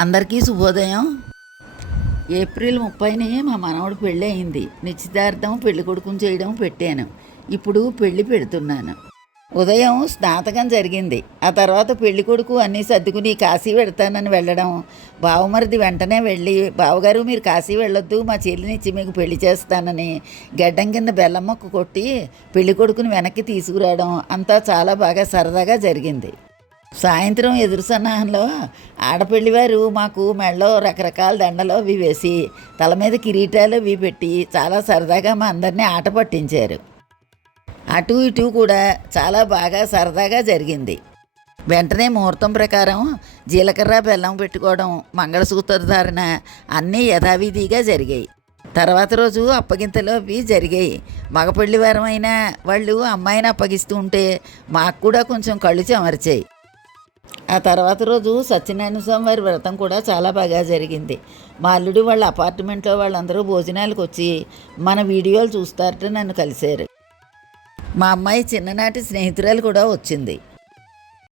అందరికీ శుభోదయం. ఏప్రిల్ 30ని మా మనవడు పెళ్ళి అయింది. నిశ్చితార్థం పెళ్లి కొడుకుని చేయడం పెట్టాను. ఇప్పుడు పెళ్లి పెడుతున్నాను. ఉదయం స్నాతకం జరిగింది. ఆ తర్వాత పెళ్లి కొడుకు అన్నీ సర్దుకుని కాశీ వెడతానని వెళ్ళడం. బావమరిది వెంటనే వెళ్ళి, బావగారు మీరు కాశీ వెళ్ళొద్దు, మా చెల్లినిచ్చి మీకు పెళ్లి చేస్తానని గడ్డం కింద బెల్లం మొక్క కొట్టి పెళ్లి కొడుకుని వెనక్కి తీసుకురావడం అంతా చాలా బాగా సరదాగా జరిగింది. సాయంత్రం ఎదురు సన్నాహంలో ఆడపెళ్లివారు మాకు మెడలో రకరకాల దండలు అవి వేసి తల మీద కిరీటాలు అవి పెట్టి చాలా సరదాగా మా అందరినీ ఆట పట్టించారు. అటు ఇటు కూడా చాలా బాగా సరదాగా జరిగింది. వెంటనే ముహూర్తం ప్రకారం జీలకర్ర బెల్లం పెట్టుకోవడం, మంగళసూత్ర ధారణ అన్నీ యథావిధిగా జరిగాయి. తర్వాత రోజు అప్పగింతలు అవి జరిగాయి. మగపెళ్లివారం అయినా వాళ్ళు అమ్మాయిని అప్పగిస్తూ ఉంటే మాకు కూడా కొంచెం కళ్ళు చెమర్చాయి. ఆ తర్వాత రోజు సత్యనారాయణ స్వామి వారి వ్రతం కూడా చాలా బాగా జరిగింది. మా అల్లుడు వాళ్ళ అపార్ట్మెంట్లో వాళ్ళందరూ భోజనాలకు వచ్చి మన వీడియోలు చూస్తారట నన్ను కలిశారు. మా అమ్మాయి చిన్ననాటి స్నేహితురాలు కూడా వచ్చింది.